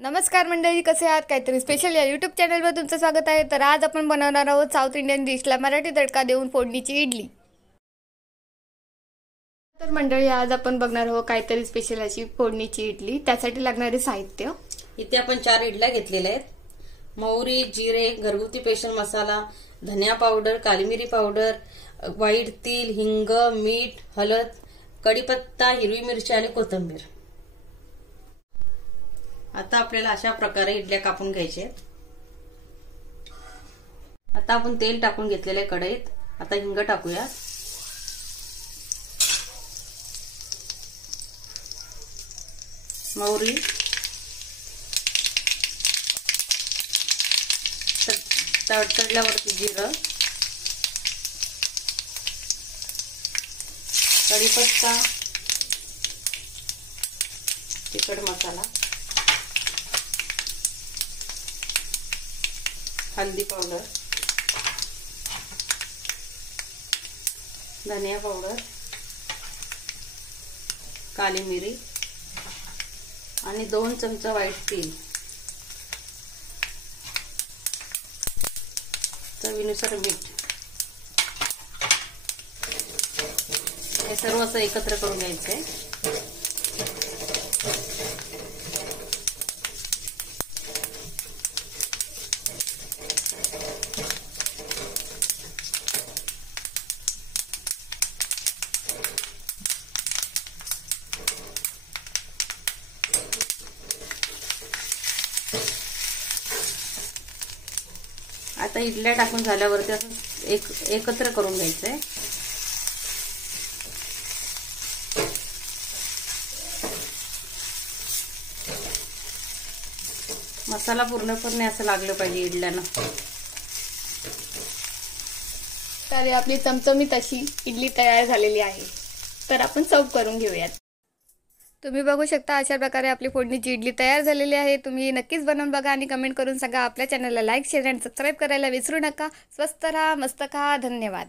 नमस्कार मंडळी, कसे आहात? काहीतरी स्पेशल या यूट्यूब चॅनलवर तुमचं स्वागत आहे. तर आज आपण बनवणार आहोत साऊथ इंडियन डिशला मराठी तडका देऊन फोडणीची इडली. तर मंडळी, आज आपण बघणार आहोत काहीतरी स्पेशल अशी फोडणीची इडली. त्यासाठी लागणारे साहित्य इथे आपण 4 इडल्या घेतलेल्या आहेत. मोहरी, जिरे, घरगुती स्पेशल मसाला, धनिया पावडर, काली मिरी पावडर, व्हाईट तीळ, हिंग, मीठ, हळद, कढीपत्ता, हिरवी मिरची आणि कोथिंबीर. आता आपल्याला अशा प्रकारे इडल्या कापून घ्यायचे आहेत. आता आपण तेल टाकून घेतलेले कढईत. आता हिंग टाकूया. मोहरी, तडतडल्यावरती जिरं, कढीपत्ता, तिखट मसाला, हल्दी पावडर, धनिया पावडर, काली मिरी आणि 2 चमचा व्हाईट तीळ, चवीनुसार मीठ. हे सर्व असं एकत्र करून घ्यायचंय. आता इडल्या टाकून झाल्यावरती असं एकत्र करून घ्यायचंय. मसाला पूर्णपणे असं लागलं पाहिजे इडल्यांना. तर आपली चमचमीत अशी इडली तयार झालेली आहे. तर आपण सर्व करून घेऊयात. तुम्ही बघू शकता अशा प्रकारे आपली फोडणीची इडली तयार झालेली आहे. तुम्ही नक्कीच बनवून बघा आणि कमेंट करून सांगा. आपल्या चॅनलला लाईक, शेअर आणि सबस्क्राईब करायला विसरू नका. स्वस्त रहा, मस्त खा. धन्यवाद.